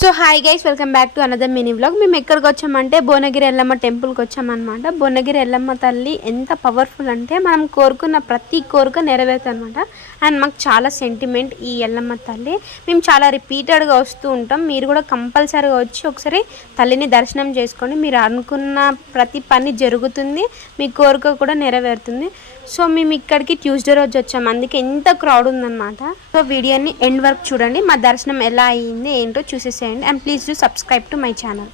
So hi guys, welcome back to another mini vlog. మేము ఎక్కడికి వచ్చామంటే భువనగిరి ఎల్లమ్మ టెంపుల్కి వచ్చామన్నమాట. భువనగిరి ఎల్లమ్మ తల్లి ఎంత పవర్ఫుల్ అంటే మనం కోరుకున్న ప్రతి కోరిక నెరవేరుతుంది అనమాట. అండ్ మాకు చాలా సెంటిమెంట్ ఈ ఎల్లమ్మ తల్లి. మేము చాలా రిపీటెడ్గా వస్తూ ఉంటాం. మీరు కూడా కంపల్సరీగా వచ్చి ఒకసారి తల్లిని దర్శనం చేసుకోండి. మీరు అనుకున్న ప్రతి పని జరుగుతుంది, మీ కోరిక కూడా నెరవేరుతుంది. సో మేము ఇక్కడికి ట్యూస్డే రోజు వచ్చాము, అందుకే ఎంత క్రౌడ్ ఉందన్నమాట. సో వీడియోని ఎండ్ వరకు చూడండి, మా దర్శనం ఎలా అయ్యింది ఏంటో చూసేసేయండి. And please do subscribe to my channel.